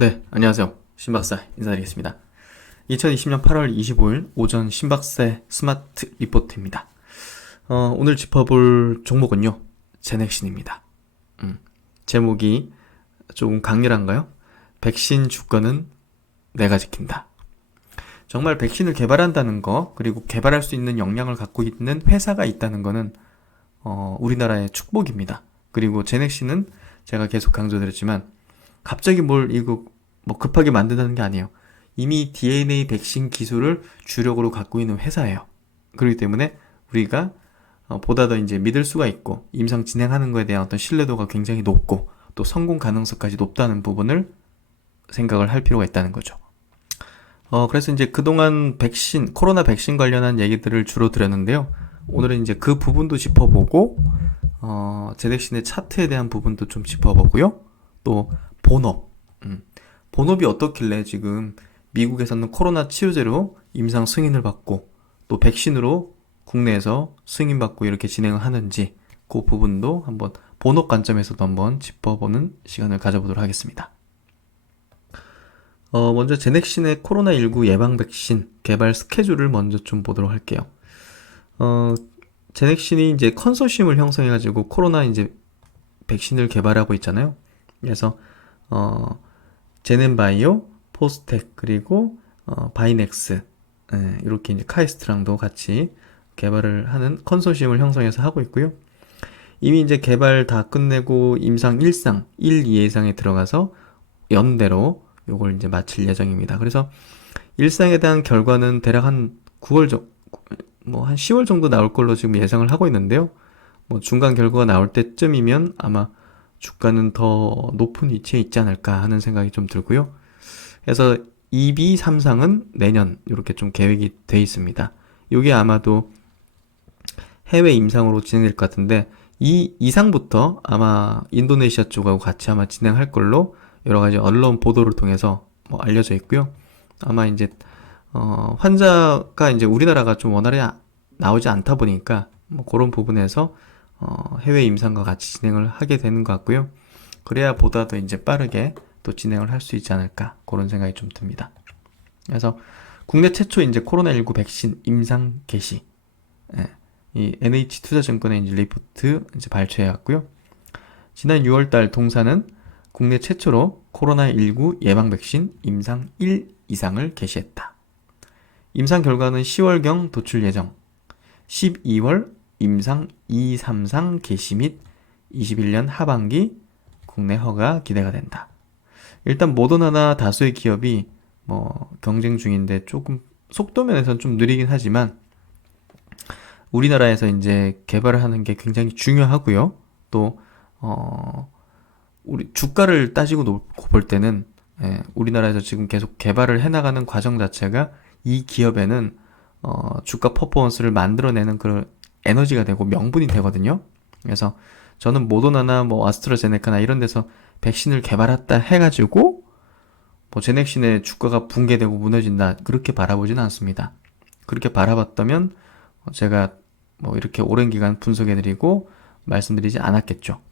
네, 안녕하세요. 신박사 인사드리겠습니다. 2020년 8월 25일 오전 신박사의 스마트 리포트입니다. 오늘 짚어볼 종목은요, 제넥신입니다. 제목이 조금 강렬한가요? 백신 주권은 내가 지킨다. 정말 백신을 개발한다는 거, 그리고 개발할 수 있는 역량을 갖고 있는 회사가 있다는 거는 우리나라의 축복입니다. 그리고 제넥신은 제가 계속 강조드렸지만 갑자기 뭘 이거 뭐 급하게 만든다는 게 아니에요. 이미 DNA 백신 기술을 주력으로 갖고 있는 회사예요. 그렇기 때문에 우리가 보다 더 이제 믿을 수가 있고 임상 진행하는 거에 대한 어떤 신뢰도가 굉장히 높고 또 성공 가능성까지 높다는 부분을 생각을 할 필요가 있다는 거죠. 그래서 이제 그동안 백신, 코로나 백신 관련한 얘기들을 주로 드렸는데요. 오늘은 이제 그 부분도 짚어보고, 제넥신의 차트에 대한 부분도 좀 짚어보고요. 또, 본업. 본업이 어떻길래 지금 미국에서는 코로나 치료제로 임상 승인을 받고, 또 백신으로 국내에서 승인받고 이렇게 진행을 하는지, 그 부분도 한번 본업 관점에서도 한번 짚어보는 시간을 가져보도록 하겠습니다. 먼저 제넥신의 코로나19 예방 백신 개발 스케줄을 먼저 좀 보도록 할게요. 제넥신이 이제 컨소시엄을 형성해가지고 코로나 이제 백신을 개발하고 있잖아요. 그래서, 제넨바이오, 포스텍, 그리고, 바이넥스, 이렇게 이제 카이스트랑도 같이 개발을 하는 컨소시엄을 형성해서 하고 있고요. 이미 이제 개발 다 끝내고 임상 1상, 1, 2예상에 들어가서 연대로 요걸 이제 마칠 예정입니다. 그래서 일상에 대한 결과는 대략 한 9월 뭐 한 10월 정도 나올 걸로 지금 예상을 하고 있는데요. 뭐 중간 결과가 나올 때쯤이면 아마 주가는 더 높은 위치에 있지 않을까 하는 생각이 좀 들고요. 그래서 2B 3상은 내년 이렇게 좀 계획이 돼 있습니다. 이게 아마도 해외 임상으로 진행될 것 같은데 이 이상부터 아마 인도네시아 쪽하고 같이 아마 진행할 걸로 여러 가지 언론 보도를 통해서 뭐 알려져 있고요. 아마 이제 환자가 이제 우리나라가 좀 원활히 나오지 않다 보니까 뭐 그런 부분에서 해외 임상과 같이 진행을 하게 되는 것 같고요. 그래야 보다 더 이제 빠르게 또 진행을 할 수 있지 않을까 그런 생각이 좀 듭니다. 그래서 국내 최초 이제 코로나19 백신 임상 개시, 예, 이 NH투자증권의 이제 리포트 이제 발표해왔고요. 지난 6월달 동사는 국내 최초로 코로나19 예방 백신 임상 1 이상을 개시했다. 임상 결과는 10월경 도출 예정, 12월 임상 2, 3상 개시 및 21년 하반기 국내 허가 기대가 된다. 일단 모더나나 다수의 기업이 뭐 경쟁 중인데 조금 속도 면에서는 좀 느리긴 하지만 우리나라에서 이제 개발을 하는 게 굉장히 중요하고요. 또 우리 주가를 따지고 놓고 볼 때는 우리나라에서 지금 계속 개발을 해나가는 과정 자체가 이 기업에는 주가 퍼포먼스를 만들어내는 그런 에너지가 되고 명분이 되거든요. 그래서 저는 모더나나 뭐 아스트라제네카나 이런 데서 백신을 개발했다 해가지고 뭐 제넥신의 주가가 붕괴되고 무너진다 그렇게 바라보지는 않습니다. 그렇게 바라봤다면 제가 뭐 이렇게 오랜 기간 분석해드리고 말씀드리지 않았겠죠.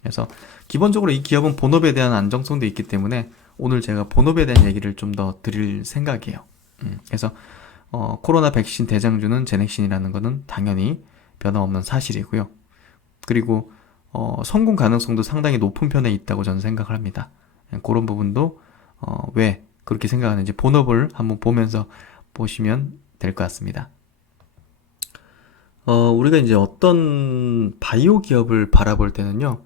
그래서 기본적으로 이 기업은 본업에 대한 안정성도 있기 때문에 오늘 제가 본업에 대한 얘기를 좀 더 드릴 생각이에요. 그래서 코로나 백신 대장주는 제넥신이라는 것은 당연히 변함없는 사실이고요. 그리고 성공 가능성도 상당히 높은 편에 있다고 저는 생각을 합니다. 그런 부분도 왜 그렇게 생각하는지 본업을 한번 보면서 보시면 될 것 같습니다. 우리가 이제 어떤 바이오 기업을 바라볼 때는요,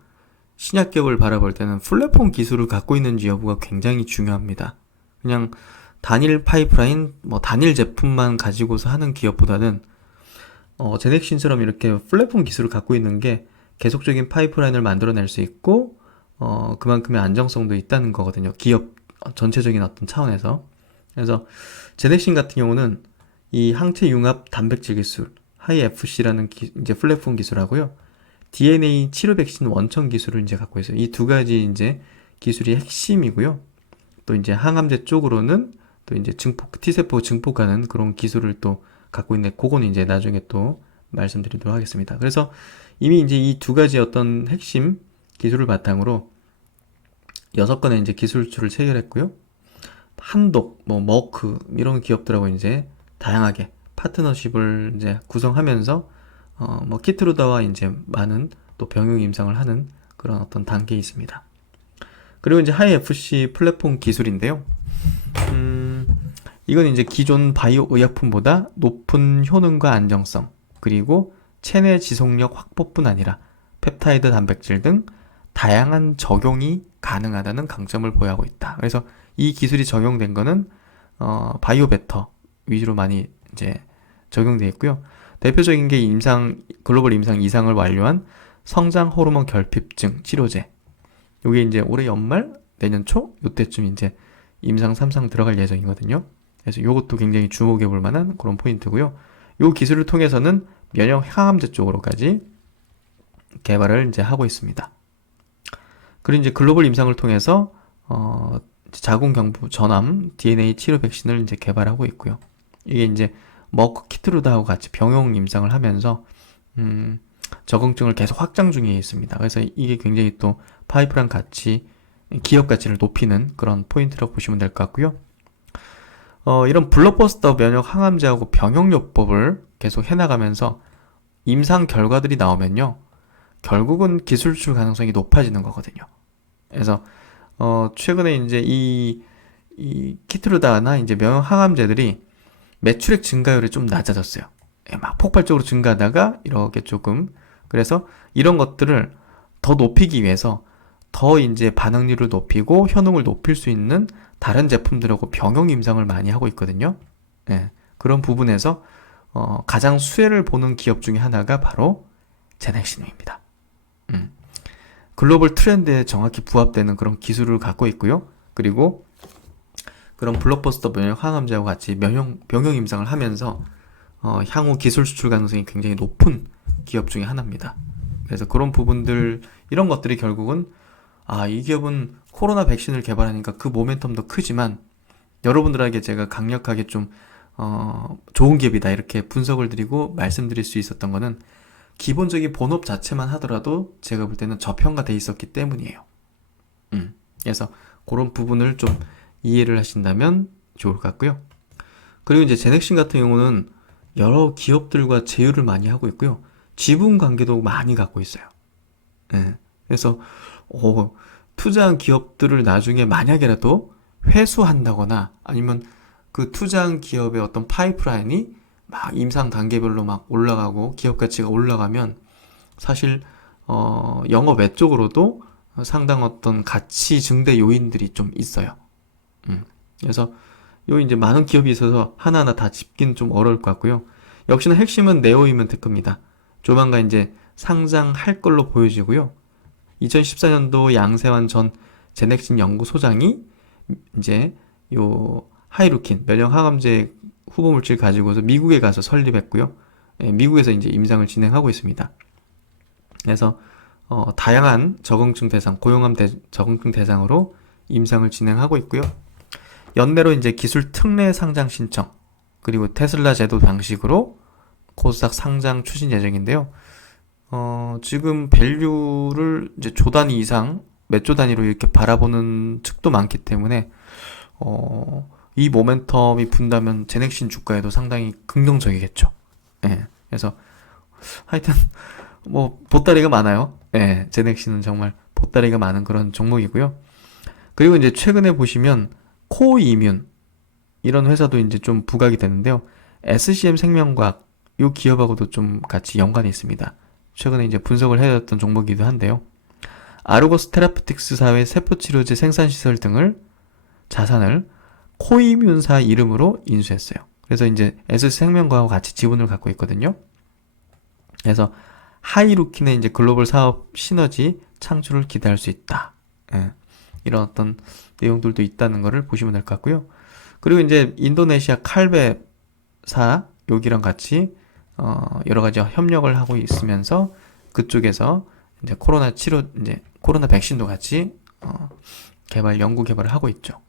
신약 기업을 바라볼 때는 플랫폼 기술을 갖고 있는지 여부가 굉장히 중요합니다. 그냥 단일 파이프라인, 뭐 단일 제품만 가지고서 하는 기업보다는 제넥신처럼 이렇게 플랫폼 기술을 갖고 있는 게 계속적인 파이프라인을 만들어낼 수 있고 그만큼의 안정성도 있다는 거거든요. 기업 전체적인 어떤 차원에서. 그래서 제넥신 같은 경우는 이 항체 융합 단백질 기술, 하이FC라는 이제 플랫폼 기술하고요. DNA 치료 백신 원천 기술을 이제 갖고 있어요. 이 두 가지 이제 기술이 핵심이고요. 또 이제 항암제 쪽으로는 또 이제 T세포 증폭하는 그런 기술을 또 갖고 있는데, 그거는 이제 나중에 또 말씀드리도록 하겠습니다. 그래서 이미 이제 이 두 가지 어떤 핵심 기술을 바탕으로 6건의 이제 기술 수출을 체결했고요. 한독, 뭐 머크 이런 기업들하고 이제 다양하게 파트너십을 이제 구성하면서 뭐 키트루다와 이제 많은 또 병용 임상을 하는 그런 어떤 단계에 있습니다. 그리고 이제 하이 FC 플랫폼 기술인데요. 이건 이제 기존 바이오 의약품보다 높은 효능과 안정성, 그리고 체내 지속력 확보뿐 아니라 펩타이드 단백질 등 다양한 적용이 가능하다는 강점을 보유하고 있다. 그래서 이 기술이 적용된 거는 바이오 베터 위주로 많이 이제 적용되어 있고요. 대표적인 게 글로벌 임상 이상을 완료한 성장 호르몬 결핍증 치료제. 이게 이제 올해 연말, 내년 초 이때쯤 이제 임상 3상 들어갈 예정이거든요. 그래서 이것도 굉장히 주목해 볼 만한 그런 포인트고요. 이 기술을 통해서는 면역 항암제 쪽으로까지 개발을 이제 하고 있습니다. 그리고 이제 글로벌 임상을 통해서 자궁경부 전암 DNA 치료 백신을 이제 개발하고 있고요. 이게 이제 머크 키트루다하고 같이 병용 임상을 하면서 적응증을 계속 확장 중에 있습니다. 그래서 이게 굉장히 또 파이프랑 같이 기업 가치를 높이는 그런 포인트라고 보시면 될 것 같고요. 이런 블록버스터 면역 항암제하고 병용요법을 계속 해나가면서 임상 결과들이 나오면요, 결국은 기술 수출 가능성이 높아지는 거거든요. 그래서 최근에 이제 이 키트루다나 이제 면역 항암제들이 매출액 증가율이 좀 낮아졌어요. 막 폭발적으로 증가하다가 이렇게 조금, 그래서 이런 것들을 더 높이기 위해서 더 이제 반응률을 높이고 효능을 높일 수 있는 다른 제품들하고 병용 임상을 많이 하고 있거든요. 예, 그런 부분에서 가장 수혜를 보는 기업 중에 하나가 바로 제넥시움입니다. 글로벌 트렌드에 정확히 부합되는 그런 기술을 갖고 있고요. 그리고 그런 블록버스터 면역 항암제하고 같이 병용 임상을 하면서 향후 기술 수출 가능성이 굉장히 높은 기업 중에 하나입니다. 그래서 그런 부분들, 이런 것들이 결국은 이 기업은 코로나 백신을 개발하니까 그 모멘텀도 크지만 여러분들에게 제가 강력하게 좀 좋은 기업이다 이렇게 분석을 드리고 말씀드릴 수 있었던 거는 기본적인 본업 자체만 하더라도 제가 볼 때는 저평가돼 있었기 때문이에요. 그래서 그런 부분을 좀 이해를 하신다면 좋을 것 같고요. 그리고 이제 제넥신 같은 경우는 여러 기업들과 제휴를 많이 하고 있고요. 지분 관계도 많이 갖고 있어요. 예. 그래서 투자한 기업들을 나중에 만약에라도 회수한다거나 아니면 그 투자한 기업의 어떤 파이프라인이 막 임상 단계별로 막 올라가고 기업 가치가 올라가면 사실 영업 외적으로도 상당 어떤 가치 증대 요인들이 좀 있어요. 그래서 요 이제 많은 기업이 있어서 하나하나 다 짚긴 좀 어려울 것 같고요. 역시나 핵심은 네오이멘테크입니다. 조만간 이제 상장할 걸로 보여지고요. 2014년도 양세환 전 제넥신 연구소장이 이제 요 하이루킨 면역 항암제 후보 물질 가지고서 미국에 가서 설립했고요. 미국에서 이제 임상을 진행하고 있습니다. 그래서 다양한 적응증 대상, 고용암 적응증 대상으로 임상을 진행하고 있고요. 연내로 이제 기술 특례 상장 신청, 그리고 테슬라 제도 방식으로 코스닥 상장 추진 예정인데요. 지금 밸류를 이제 조 단위 이상, 몇 조 단위로 이렇게 바라보는 측도 많기 때문에, 이 모멘텀이 분다면 제넥신 주가에도 상당히 긍정적이겠죠. 예. 그래서, 하여튼, 뭐, 보따리가 많아요. 예. 제넥신은 정말 보따리가 많은 그런 종목이고요. 그리고 이제 최근에 보시면, 코이뮨, 이런 회사도 이제 좀 부각이 되는데요. SCM 생명과학, 이 기업하고도 좀 같이 연관이 있습니다. 최근에 이제 분석을 해왔던 종목이기도 한데요. 아르고스 테라피틱스사의 세포치료제 생산시설 등을 자산을 코이뮨사 이름으로 인수했어요. 그래서 이제 SC생명과하고 같이 지분을 갖고 있거든요. 그래서 하이루킨의 이제 글로벌 사업 시너지 창출을 기대할 수 있다. 예. 이런 어떤 내용들도 있다는 것을 보시면 될 것 같고요. 그리고 이제 인도네시아 칼베사 여기랑 같이 여러 가지 협력을 하고 있으면서 그쪽에서 이제 코로나 백신도 같이 연구 개발을 하고 있죠.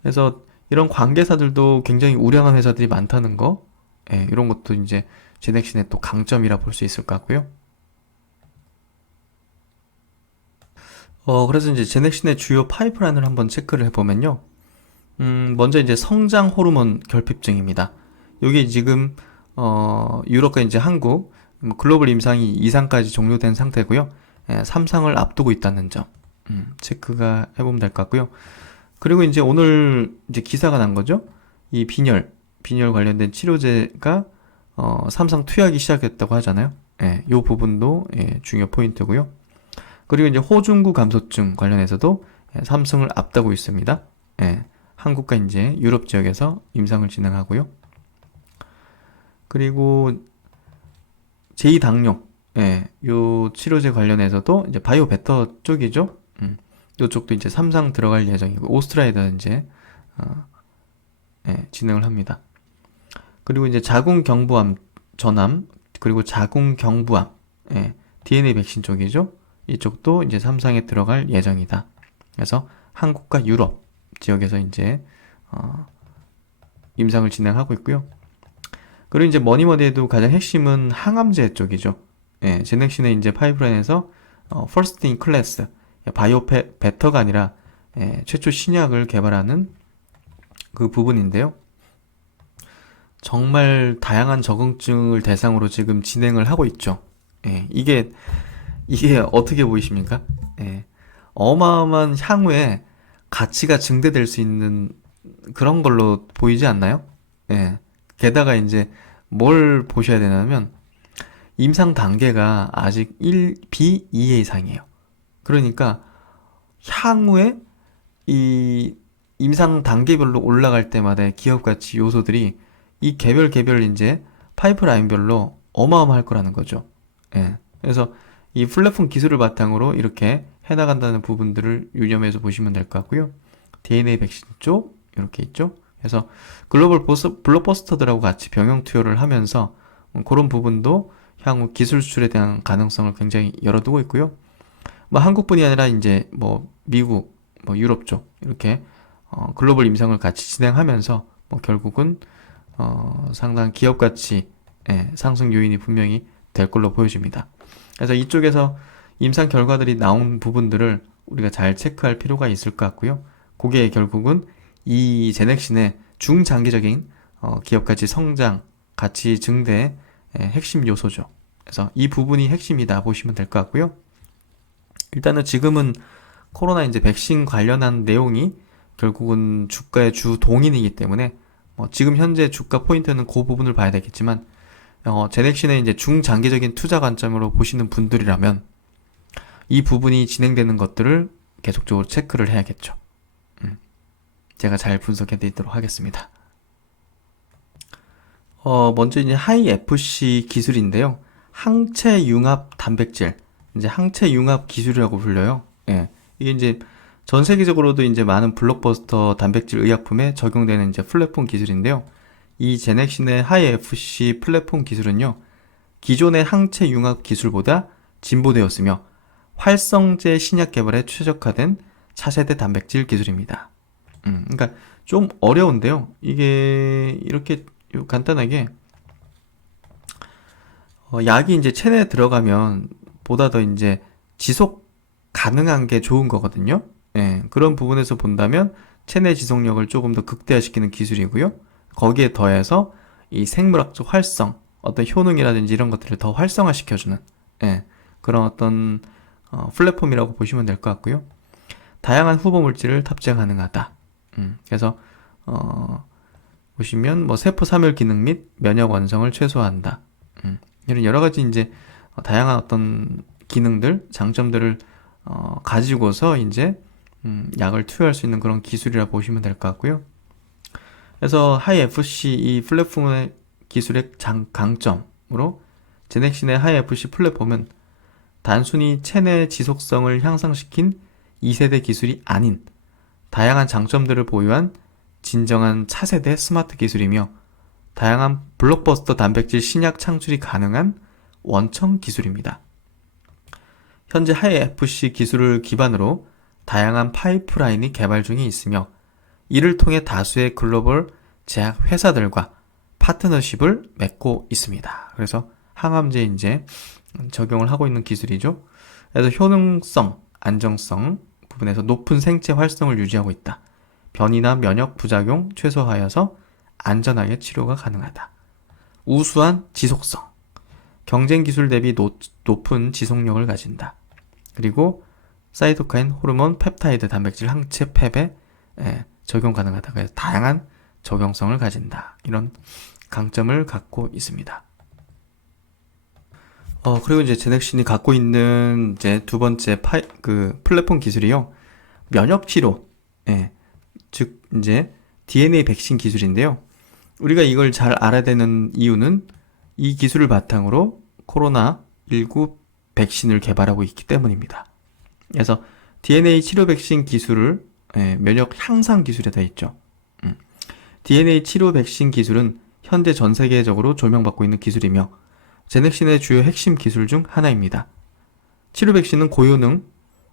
그래서 이런 관계사들도 굉장히 우량한 회사들이 많다는 거, 이런 것도 이제 제넥신의 또 강점이라 볼 수 있을 것 같고요. 그래서 이제 제넥신의 주요 파이프라인을 한번 체크를 해보면요. 먼저 이제 성장 호르몬 결핍증입니다. 이게 지금, 유럽과 이제 한국, 글로벌 임상이 2상까지 종료된 상태고요. 3상을 앞두고 있다는 점, 체크가 해보면 될 것 같고요. 그리고 이제 오늘 이제 기사가 난 거죠. 이 빈혈 관련된 치료제가, 3상 투약이 시작했다고 하잖아요. 이 부분도 중요 포인트고요. 그리고 이제 호중구 감소증 관련해서도 3승을 앞두고 있습니다. 한국과 이제 유럽 지역에서 임상을 진행하고요. 그리고 제2당뇨, 요 치료제 관련해서도 이제 바이오 베터 쪽이죠. 요쪽도 이제 3상 들어갈 예정이고 오스트리아에다 이제 진행을 합니다. 그리고 이제 자궁경부암 전암 그리고 자궁경부암 DNA 백신 쪽이죠. 이쪽도 이제 3상에 들어갈 예정이다. 그래서 한국과 유럽 지역에서 이제 임상을 진행하고 있고요. 그리고 이제 뭐니뭐니 해도 가장 핵심은 항암제 쪽이죠. 제넥신의 이제 파이프라인에서 first in class 바이오 베터가 아니라 최초 신약을 개발하는 그 부분인데요. 정말 다양한 적응증을 대상으로 지금 진행을 하고 있죠. 이게 어떻게 보이십니까? 어마어마한 향후에 가치가 증대될 수 있는 그런 걸로 보이지 않나요? 게다가 이제 뭘 보셔야 되냐면 임상 단계가 아직 1B, 2의 이상이에요. 그러니까 향후에 이 임상 단계별로 올라갈 때마다 기업 가치 요소들이 이 개별 이제 파이프라인별로 어마어마할 거라는 거죠. 그래서 이 플랫폼 기술을 바탕으로 이렇게 해나간다는 부분들을 유념해서 보시면 될 것 같고요. DNA 백신 쪽 이렇게 있죠. 그래서 글로벌 블록버스터들하고 같이 병영 투여를 하면서 그런 부분도 향후 기술 수출에 대한 가능성을 굉장히 열어두고 있고요. 뭐 한국뿐이 아니라 이제 뭐 미국, 뭐 유럽 쪽 이렇게 글로벌 임상을 같이 진행하면서 뭐 결국은 상당한 기업 가치 상승 요인이 분명히 될 걸로 보여집니다. 그래서 이쪽에서 임상 결과들이 나온 부분들을 우리가 잘 체크할 필요가 있을 것 같고요. 그게 결국은 이 제넥신의 중장기적인 기업 가치 성장, 가치 증대의 핵심 요소죠. 그래서 이 부분이 핵심이다 보시면 될 것 같고요. 일단은 지금은 코로나 이제 백신 관련한 내용이 결국은 주가의 주 동인이기 때문에 지금 현재 주가 포인트는 그 부분을 봐야 되겠지만 제넥신의 이제 중장기적인 투자 관점으로 보시는 분들이라면 이 부분이 진행되는 것들을 계속적으로 체크를 해야겠죠. 제가 잘 분석해 드리도록 하겠습니다. 먼저 이제 하이 FC 기술인데요. 항체 융합 단백질, 이제 항체 융합 기술이라고 불려요. 이게 이제 전 세계적으로도 이제 많은 블록버스터 단백질 의약품에 적용되는 이제 플랫폼 기술인데요. 이 제넥신의 하이 FC 플랫폼 기술은요, 기존의 항체 융합 기술보다 진보되었으며 활성제 신약 개발에 최적화된 차세대 단백질 기술입니다. 그러니까 좀 어려운데요. 이게 이렇게 간단하게 약이 이제 체내에 들어가면 보다 더 이제 지속 가능한 게 좋은 거거든요. 그런 부분에서 본다면 체내 지속력을 조금 더 극대화시키는 기술이고요. 거기에 더해서 이 생물학적 활성, 어떤 효능이라든지 이런 것들을 더 활성화시켜주는 그런 어떤 플랫폼이라고 보시면 될 것 같고요. 다양한 후보 물질을 탑재 가능하다. 그래서 보시면 뭐 세포 사멸 기능 및 면역 완성을 최소화한다. 이런 여러 가지 이제 다양한 어떤 기능들, 장점들을 가지고서 이제 약을 투여할 수 있는 그런 기술이라 보시면 될 것 같고요. 그래서 하이 FC 이 플랫폼의 기술의 강점으로 제넥신의 하이 FC 플랫폼은 단순히 체내 지속성을 향상시킨 2세대 기술이 아닌 다양한 장점들을 보유한 진정한 차세대 스마트 기술이며 다양한 블록버스터 단백질 신약 창출이 가능한 원천 기술입니다. 현재 하이 FC 기술을 기반으로 다양한 파이프라인이 개발 중에 있으며 이를 통해 다수의 글로벌 제약 회사들과 파트너십을 맺고 있습니다. 그래서 항암제에 이제 적용을 하고 있는 기술이죠. 그래서 효능성, 안정성 부분에서 높은 생체 활성을 유지하고 있다. 변이나 면역 부작용 최소화하여서 안전하게 치료가 가능하다. 우수한 지속성. 경쟁 기술 대비 높은 지속력을 가진다. 그리고 사이토카인, 호르몬, 펩타이드, 단백질, 항체, 펩에 적용 가능하다. 그래서 다양한 적용성을 가진다. 이런 강점을 갖고 있습니다. 그리고 이제 제넥신이 갖고 있는 이제 두 번째 플랫폼 기술이요. 면역 치료. 즉, 이제 DNA 백신 기술인데요. 우리가 이걸 잘 알아야 되는 이유는 이 기술을 바탕으로 코로나19 백신을 개발하고 있기 때문입니다. 그래서 DNA 치료 백신 기술을 면역 향상 기술에 되어 있죠. DNA 치료 백신 기술은 현재 전 세계적으로 조명받고 있는 기술이며 제넥신의 주요 핵심 기술 중 하나입니다. 치료 백신은 고효능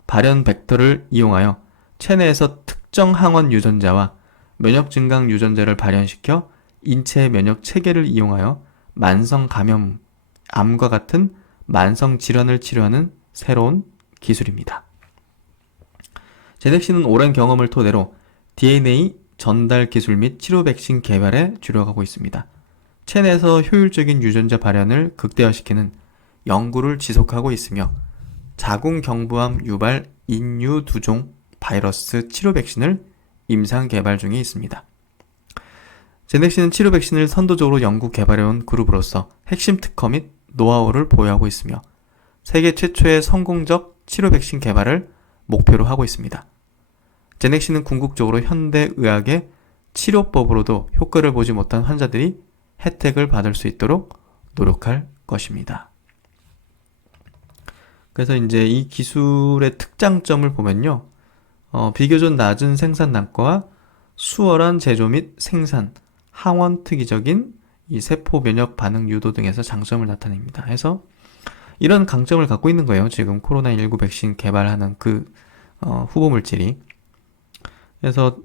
발현 벡터를 이용하여 체내에서 특정 항원 유전자와 면역 증강 유전자를 발현시켜 인체의 면역 체계를 이용하여 만성 감염, 암과 같은 만성 질환을 치료하는 새로운 기술입니다. 제넥신은 오랜 경험을 토대로 DNA 전달 기술 및 치료 백신 개발에 주력하고 있습니다. 체내에서 효율적인 유전자 발현을 극대화시키는 연구를 지속하고 있으며 자궁경부암 유발 인유 두종 바이러스 치료 백신을 임상 개발 중에 있습니다. 제넥신은 치료 백신을 선도적으로 연구 개발해온 그룹으로서 핵심 특허 및 노하우를 보유하고 있으며 세계 최초의 성공적 치료 백신 개발을 목표로 하고 있습니다. 제넥신은 궁극적으로 현대의학의 치료법으로도 효과를 보지 못한 환자들이 혜택을 받을 수 있도록 노력할 것입니다. 그래서 이제 이 기술의 특장점을 보면요. 비교적 낮은 생산 단가와 수월한 제조 및 생산, 항원 특이적인 이 세포 면역 반응 유도 등에서 장점을 나타냅니다. 해서 이런 강점을 갖고 있는 거예요. 지금 코로나19 백신 개발하는 후보 물질이. 그래서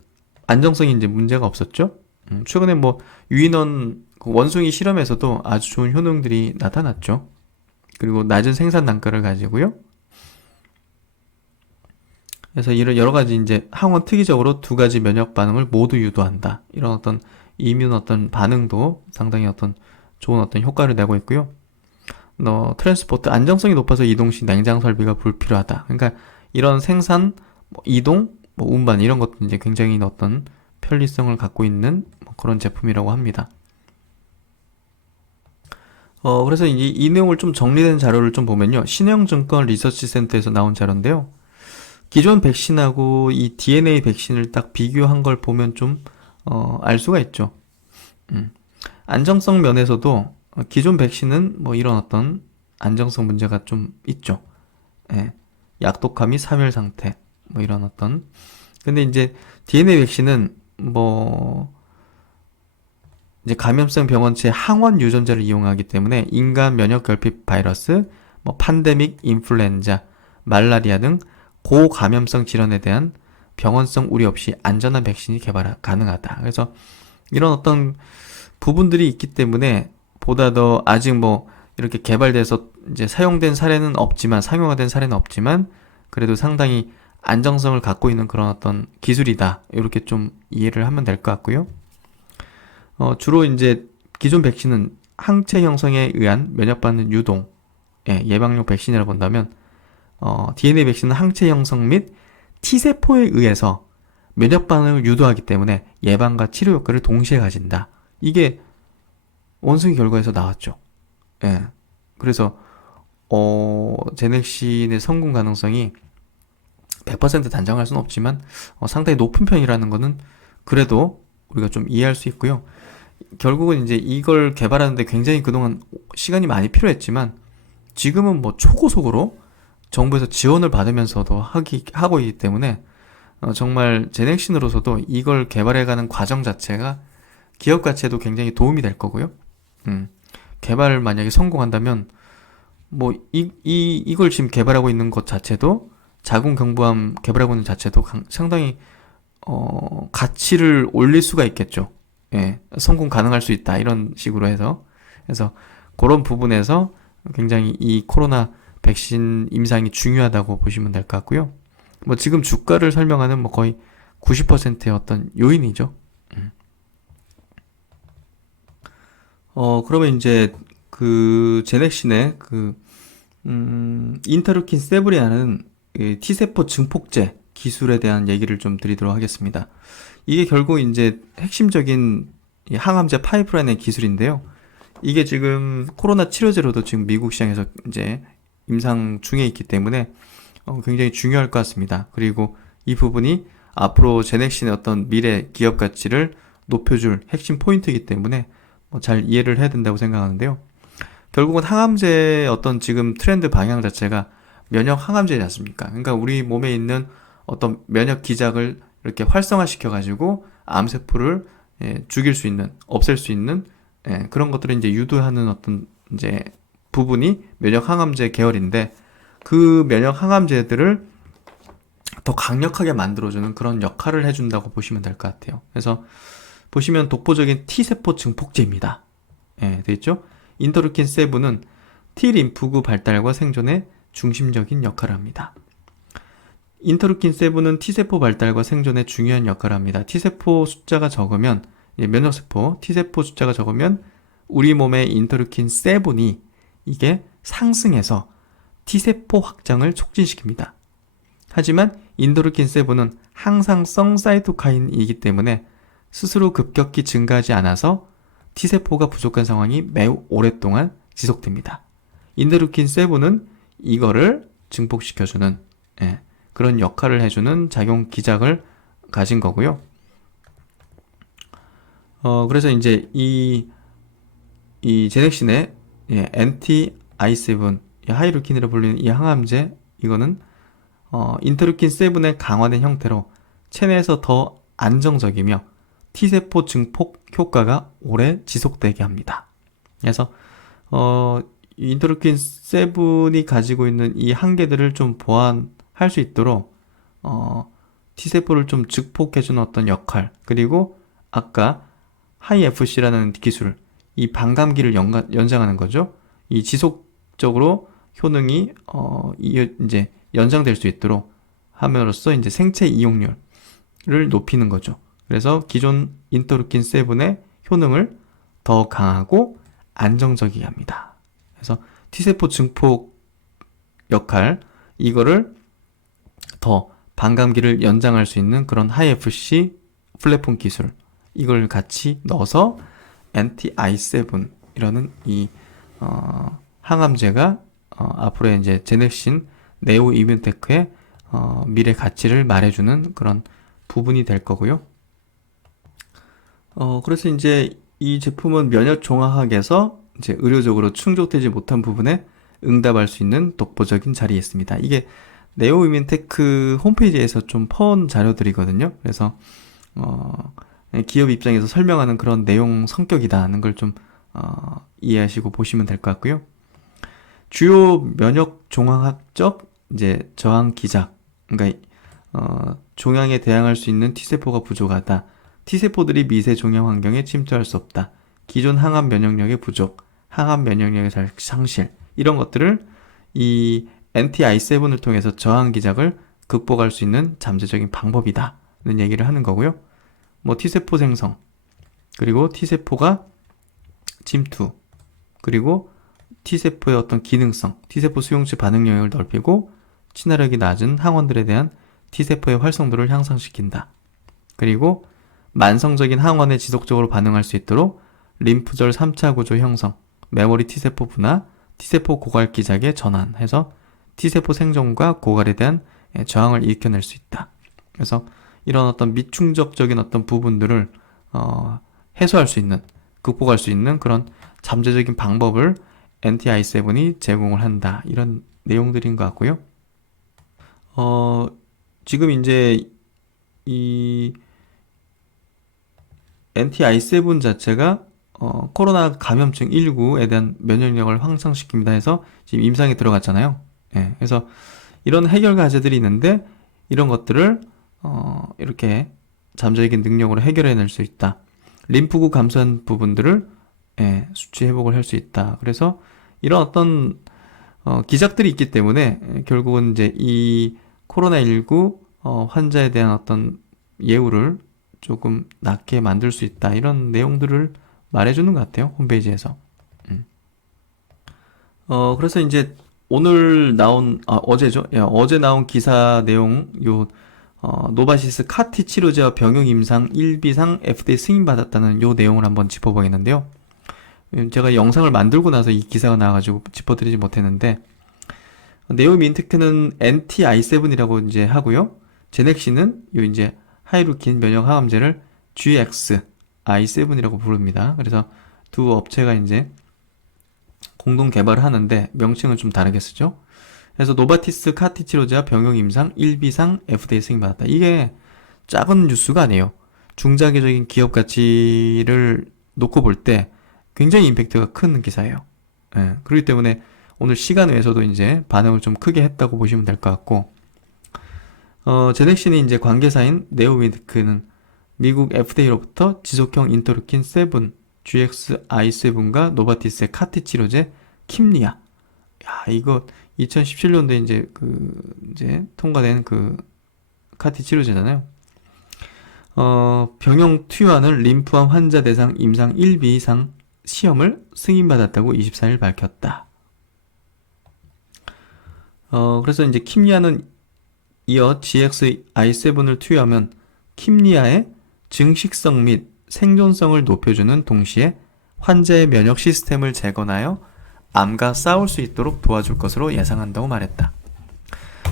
안정성이 이제 문제가 없었죠. 최근에 유인원 원숭이 실험에서도 아주 좋은 효능들이 나타났죠. 그리고 낮은 생산 단가를 가지고요. 그래서 이런 여러 가지 이제 항원 특이적으로 두 가지 면역 반응을 모두 유도한다. 이런 어떤 이뮨 반응도 상당히 좋은 효과를 내고 있고요. 트랜스포트 안정성이 높아서 이동 시 냉장 설비가 불필요하다. 그러니까 이런 생산, 이동, 운반 이런 것도 이제 굉장히 편리성을 갖고 있는 그런 제품이라고 합니다. 그래서 이제 이 내용을 좀 정리된 자료를 좀 보면요. 신영증권 리서치센터에서 나온 자료인데요. 기존 백신하고 이 DNA 백신을 딱 비교한 걸 보면 좀 알 수가 있죠. 안정성 면에서도 기존 백신은 이런 안정성 문제가 좀 있죠. 약독함이 사멸 상태, 이런 근데 이제 DNA 백신은 이제 감염성 병원체 항원 유전자를 이용하기 때문에 인간 면역 결핍 바이러스, 팬데믹 인플루엔자, 말라리아 등 고감염성 질환에 대한 병원성 우려 없이 안전한 백신이 개발 가능하다. 그래서 이런 부분들이 있기 때문에 보다 더 아직 이렇게 개발돼서 이제 사용된 사례는 없지만 상용화된 사례는 없지만 그래도 상당히 안정성을 갖고 있는 그런 기술이다. 이렇게 좀 이해를 하면 될 것 같고요. 주로 이제 기존 백신은 항체 형성에 의한 면역 반응 유동, 예방용 백신이라고 본다면 DNA 백신은 항체 형성 및 T세포에 의해서 면역 반응을 유도하기 때문에 예방과 치료 효과를 동시에 가진다. 이게 원숭이 결과에서 나왔죠. 그래서 제넥신의 성공 가능성이 100% 단정할 수는 없지만 상당히 높은 편이라는 거는 그래도 우리가 좀 이해할 수 있고요. 결국은 이제 이걸 개발하는데 굉장히 그동안 시간이 많이 필요했지만 지금은 초고속으로 정부에서 지원을 받으면서도 하고 있기 때문에 정말 제넥신으로서도 이걸 개발해가는 과정 자체가 기업 가치에도 굉장히 도움이 될 거고요. 개발 만약에 성공한다면 이걸 지금 개발하고 있는 것 자체도 자궁경부암 개발하고 있는 자체도 상당히 가치를 올릴 수가 있겠죠. 성공 가능할 수 있다 이런 식으로 해서 그래서 그런 부분에서 굉장히 이 코로나 백신 임상이 중요하다고 보시면 될 것 같고요. 뭐 지금 주가를 설명하는 뭐 거의 90%의 어떤 요인이죠. 그러면 이제 그 제넥신의 인터루킨 세븐이라는 T세포 증폭제 기술에 대한 얘기를 좀 드리도록 하겠습니다. 이게 결국 이제 핵심적인 이 항암제 파이프라인의 기술인데요. 이게 지금 코로나 치료제로도 지금 미국 시장에서 이제 임상 중에 있기 때문에 굉장히 중요할 것 같습니다. 그리고 이 부분이 앞으로 제넥신의 어떤 미래 기업 가치를 높여줄 핵심 포인트이기 때문에 잘 이해를 해야 된다고 생각하는데요. 결국은 항암제의 어떤 지금 트렌드 방향 자체가 면역 항암제지 않습니까? 그러니까 우리 몸에 있는 어떤 면역 기작을 이렇게 활성화시켜 가지고 암세포를 죽일 수 있는, 없앨 수 있는 그런 것들을 이제 유도하는 어떤 이제 부분이 면역 항암제 계열인데, 그 면역 항암제들을 더 강력하게 만들어주는 그런 역할을 해준다고 보시면 될 것 같아요. 그래서 보시면 독보적인 T세포 증폭제입니다. 되겠죠? 인터루킨 7은 T림프구 발달과 생존에 중심적인 역할을 합니다. 인터루킨 7은 T세포 발달과 생존에 중요한 역할을 합니다. T세포 숫자가 적으면, 면역세포, T세포 숫자가 적으면 우리 몸의 인터루킨 7이 이게 상승해서 T세포 확장을 촉진시킵니다. 하지만 인터루킨 7은 항상성 사이토카인이기 때문에 스스로 급격히 증가하지 않아서 T세포가 부족한 상황이 매우 오랫동안 지속됩니다. 인터루킨 7은 이거를 증폭시켜주는 그런 역할을 해주는 작용 기작을 가진 거고요. 그래서 이제 이 제넥신의 엔티 I7, 하이루킨이라 불리는 이 항암제, 이거는 인터루킨 7의 강화된 형태로 체내에서 더 안정적이며 T세포 증폭 효과가 오래 지속되게 합니다. 그래서 인터루킨 7이 가지고 있는 이 한계들을 좀 보완할 수 있도록 T세포를 좀 증폭해주는 어떤 역할, 그리고 아까 하이FC라는 기술, 이 반감기를 연장하는 거죠. 이 지속적으로 효능이 이제 연장될 수 있도록 함으로써 이제 생체 이용률을 높이는 거죠. 그래서 기존 인터루킨 7의 효능을 더 강하고 안정적이게 합니다. 그래서 T세포 증폭 역할, 이거를 더 반감기를 연장할 수 있는 그런 하이FC 플랫폼 기술, 이걸 같이 넣어서 NTI7이라는 이 항암제가 앞으로의 이제 제넥신 네오 이뮤테크의 미래 가치를 말해주는 그런 부분이 될 거고요. 그래서 이제 이 제품은 면역 종합학에서 이제 의료적으로 충족되지 못한 부분에 응답할 수 있는 독보적인 자리에 있습니다. 이게 네오 이뮤테크 홈페이지에서 좀 퍼온 자료들이거든요. 그래서 기업 입장에서 설명하는 그런 내용 성격이다는 걸 좀 이해하시고 보시면 될 것 같고요. 주요 면역 종합학적 이제 저항 기작, 그러니까 종양에 대항할 수 있는 T세포가 부족하다. T세포들이 미세 종양 환경에 침투할 수 없다. 기존 항암 면역력의 부족, 항암 면역력의 상실, 이런 것들을 이 NTI7을 통해서 저항 기작을 극복할 수 있는 잠재적인 방법이다는 얘기를 하는 거고요. 뭐 T세포 생성, 그리고 T세포가 침투, 그리고 T세포의 어떤 기능성, T세포 수용체 반응 영역을 넓히고 친화력이 낮은 항원들에 대한 T세포의 활성도를 향상시킨다. 그리고 만성적인 항원에 지속적으로 반응할 수 있도록 림프절 3차 구조 형성, 메모리 T세포 분화, T세포 고갈 기작의 전환해서 T세포 생존과 고갈에 대한 저항을 일으켜낼 수 있다. 그래서 이런 어떤 미충족적인 어떤 부분들을 해소할 수 있는, 극복할 수 있는 그런 잠재적인 방법을 NTI7이 제공을 한다. 이런 내용들인 것 같고요. 지금 이제 이 NTI7 자체가 코로나 감염증 19에 대한 면역력을 향상시킵니다 해서 지금 임상에 들어갔잖아요. 그래서 이런 해결 과제들이 있는데 이런 것들을 이렇게 잠재적인 능력으로 해결해낼 수 있다. 림프구 감소한 부분들을 수치 회복을 할 수 있다. 그래서 이런 어떤 기작들이 있기 때문에 결국은 이제 이 코로나19 환자에 대한 어떤 예우를 조금 낮게 만들 수 있다. 이런 내용들을 말해주는 것 같아요. 홈페이지에서. 그래서 이제 오늘 어제죠? 예, 어제 나온 기사 내용, 노바시스 카티 치료제와 병용 임상 1비상 FDA 승인받았다는 요 내용을 한번 짚어보겠는데요. 제가 영상을 만들고 나서 이 기사가 나와가지고 짚어드리지 못했는데, 네오민테크는 NT-i7이라고 이제 하고요. 제넥시는 요 이제 하이루킨 면역 항암제를 GX-i7이라고 부릅니다. 그래서 두 업체가 이제 공동 개발을 하는데 명칭은 좀 다르게 쓰죠. 그래서 노바티스 카티 치료제와 병용 임상 1비상 FDA 승인받았다. 이게 작은 뉴스가 아니에요. 중장기적인 기업 가치를 놓고 볼 때 굉장히 임팩트가 큰 기사예요. 예, 그렇기 때문에 오늘 시간 외에서도 이제 반응을 좀 크게 했다고 보시면 될 것 같고, 제넥신이 이제 관계사인 네오미드크는 미국 FDA로부터 지속형 인터루킨 7, GXI7과 노바티스의 카티 치료제 킴리아. 야, 이거 2017년도에 이제 통과된 카티 치료제잖아요. 병용 투여하는 림프암 환자 대상 임상 1비 이상 시험을 승인받았다고 24일 밝혔다. 그래서 이제 킴리아는 이어 GXI7을 투여하면 킴리아의 증식성 및 생존성을 높여주는 동시에 환자의 면역 시스템을 재건하여 암과 싸울 수 있도록 도와줄 것으로 예상한다고 말했다.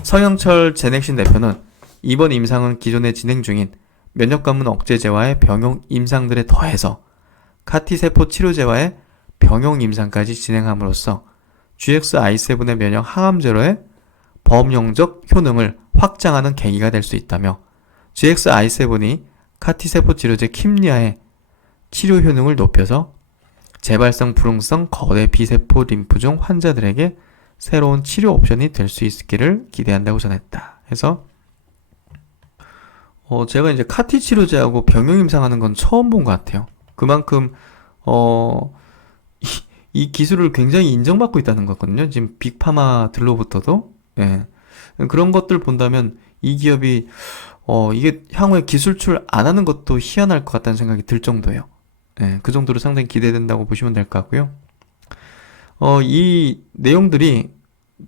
서영철 제넥신 대표는 이번 임상은 기존에 진행 중인 면역관문 억제제와의 병용 임상들에 더해서 카티세포 치료제와의 병용 임상까지 진행함으로써 GXI7의 면역 항암제로의 범용적 효능을 확장하는 계기가 될 수 있다며, GXI7이 카티세포 치료제 킴리아의 치료 효능을 높여서 재발성 불응성 거대 비세포 림프종 환자들에게 새로운 치료 옵션이 될 수 있기를 기대한다고 전했다. 해서 제가 이제 카티 치료제하고 병용 임상하는 건 처음 본 것 같아요. 그만큼 이 기술을 굉장히 인정받고 있다는 거거든요. 지금 빅파마들로부터도. 예. 그런 것들 본다면 이 기업이 이게 향후에 기술출 안 하는 것도 희한할 것 같다는 생각이 들 정도예요. 예, 그 정도로 상당히 기대된다고 보시면 될 것 같고요. 이 내용들이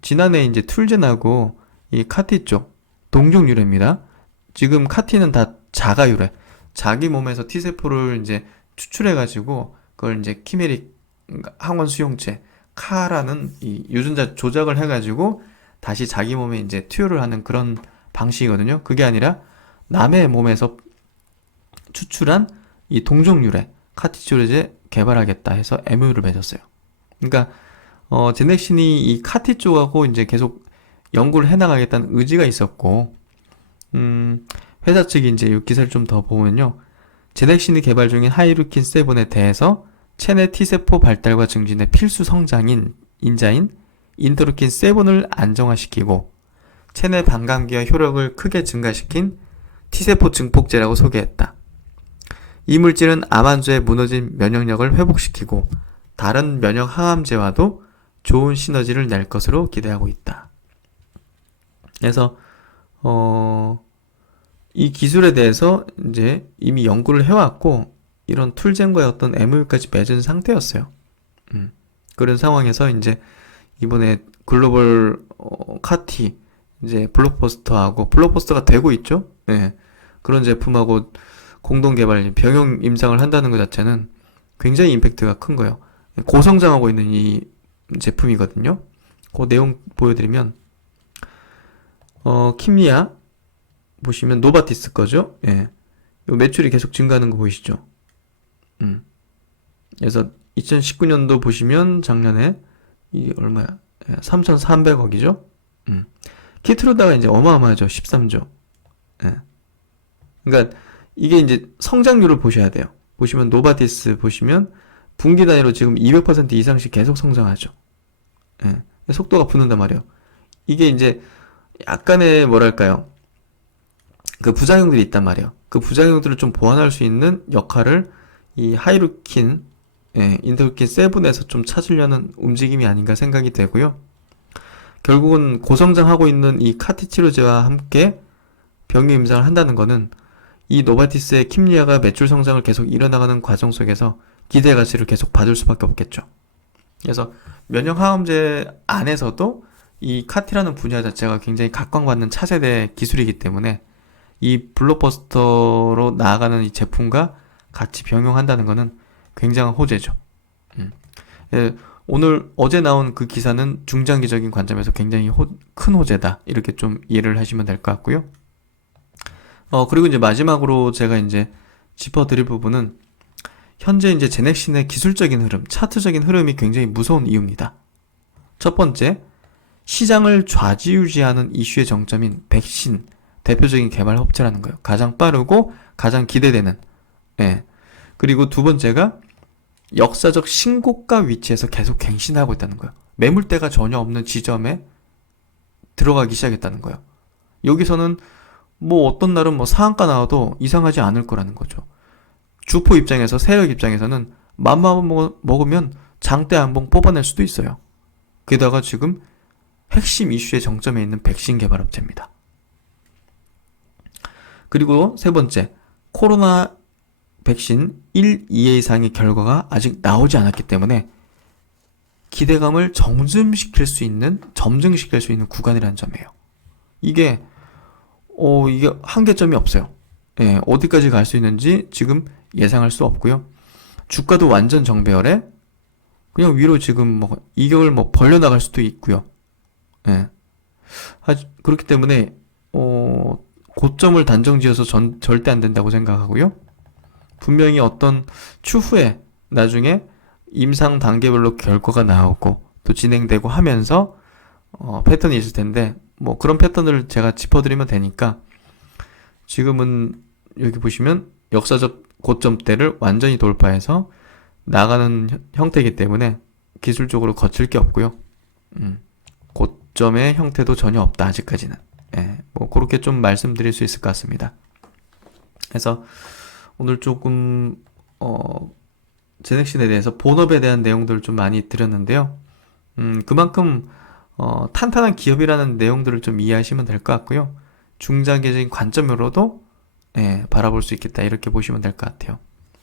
지난해 이제 툴젠하고 이 카티 쪽 동종 유래입니다. 지금 카티는 다 자가 유래. 자기 몸에서 T세포를 이제 추출해가지고 그걸 이제 키메릭 항원 수용체 카라는 이 유전자 조작을 해가지고 다시 자기 몸에 이제 투여를 하는 그런 방식이거든요. 그게 아니라 남의 몸에서 추출한 이 동종 유래 카티 치료제 개발하겠다 해서 MOU를 맺었어요. 그러니까 제넥신이 이 카티 쪽하고 이제 계속 연구를 해나가겠다는 의지가 있었고, 회사 측이 이제 이 기사를 좀 더 보면요, 제넥신이 개발 중인 하이루킨 7에 대해서 체내 T세포 발달과 증진의 필수 성장인 인자인 인터루킨 7을 안정화시키고 체내 반감기와 효력을 크게 증가시킨 T세포 증폭제라고 소개했다. 이 물질은 암 환자의 무너진 면역력을 회복시키고 다른 면역 항암제와도 좋은 시너지를 낼 것으로 기대하고 있다. 그래서 이 기술에 대해서 이제 이미 연구를 해왔고 이런 툴젠과의 어떤 MOU까지 맺은 상태였어요. 그런 상황에서 이제 이번에 글로벌 카티 이제 블록버스터가 되고 있죠. 예. 그런 제품하고 공동 개발 병용 임상을 한다는 것 자체는 굉장히 임팩트가 큰 거예요. 고성장하고 있는 이 제품이거든요. 그 내용 보여드리면 킴리아 보시면 노바티스 거죠. 예. 요 매출이 계속 증가하는 거 보이시죠? 그래서 2019년도 보시면 작년에 이 얼마야? 3,300억이죠. 키트로다가 이제 어마어마하죠. 13조. 예. 그러니까 이게 이제 성장률을 보셔야 돼요. 보시면 노바티스 보시면 분기 단위로 지금 200% 이상씩 계속 성장하죠. 예. 속도가 붙는단 말이에요. 이게 이제 약간의 뭐랄까요? 그 부작용들이 있단 말이에요. 그 부작용들을 좀 보완할 수 있는 역할을 이 하이루킨, 인터루킨 7에서 좀 찾으려는 움직임이 아닌가 생각이 되고요. 결국은 고성장하고 있는 이 카티치로제와 함께 병역 임상을 한다는 거는 이 노바티스의 킴리아가 매출 성장을 계속 이뤄나가는 과정 속에서 기대 가치를 계속 받을 수밖에 없겠죠. 그래서 면역항암제 안에서도 이 카티라는 분야 자체가 굉장히 각광받는 차세대 기술이기 때문에 이 블록버스터로 나아가는 이 제품과 같이 병용한다는 것은 굉장한 호재죠. 예, 어제 나온 그 기사는 중장기적인 관점에서 굉장히 큰 호재다. 이렇게 좀 이해를 하시면 될 것 같고요. 그리고 이제 마지막으로 제가 이제 짚어드릴 부분은 현재 이제 제넥신의 기술적인 흐름, 차트적인 흐름이 굉장히 무서운 이유입니다. 첫 번째, 시장을 좌지우지하는 이슈의 정점인 백신, 대표적인 개발 업체라는 거예요. 가장 빠르고 가장 기대되는. 예. 그리고 두 번째가 역사적 신고가 위치에서 계속 갱신하고 있다는 거예요. 매물대가 전혀 없는 지점에 들어가기 시작했다는 거예요. 여기서는 뭐 어떤 날은 뭐 상한가 나와도 이상하지 않을 거라는 거죠. 주포 입장에서, 세력 입장에서는 맘만 먹으면 장대 한봉 뽑아낼 수도 있어요. 게다가 지금 핵심 이슈의 정점에 있는 백신 개발 업체입니다. 그리고 세 번째, 코로나 백신 1, 2회 이상의 결과가 아직 나오지 않았기 때문에 기대감을 점증시킬 수 있는 구간이라는 점이에요. 이게 한계점이 없어요. 예, 어디까지 갈 수 있는지 지금 예상할 수 없고요. 주가도 완전 정배열에 그냥 위로 지금 뭐 2개월 뭐 벌려나갈 수도 있고요. 예. 그렇기 때문에 고점을 단정지어서 절대 안 된다고 생각하고요. 분명히 어떤 추후에 나중에 임상 단계별로 결과가 나오고 또 진행되고 하면서 패턴이 있을 텐데 뭐 그런 패턴을 제가 짚어드리면 되니까 지금은 여기 보시면 역사적 고점대를 완전히 돌파해서 나가는 형태이기 때문에 기술적으로 거칠 게 없고요. 고점의 형태도 전혀 없다 아직까지는. 예, 뭐 그렇게 좀 말씀드릴 수 있을 것 같습니다. 그래서 오늘 조금 제넥신에 대해서 본업에 대한 내용들을 좀 많이 드렸는데요. 그만큼 탄탄한 기업이라는 내용들을 좀 이해하시면 될 것 같고요. 중장기적인 관점으로도 바라볼 수 있겠다 이렇게 보시면 될 것 같아요.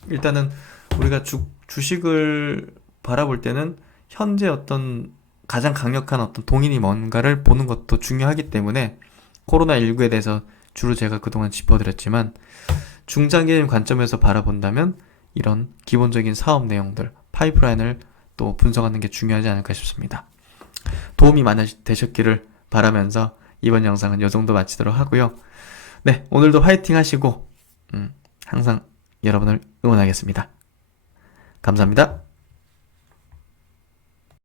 일단은 우리가 주식을 바라볼 때는 현재 어떤 가장 강력한 어떤 동인이 뭔가를 보는 것도 중요하기 때문에 코로나19에 대해서 주로 제가 그동안 짚어드렸지만 중장기적인 관점에서 바라본다면 이런 기본적인 사업 내용들, 파이프라인을 또 분석하는 게 중요하지 않을까 싶습니다. 도움이 많이 되셨기를 바라면서 이번 영상은 이 정도 마치도록 하고요. 네, 오늘도 화이팅 하시고 항상 여러분을 응원하겠습니다. 감사합니다.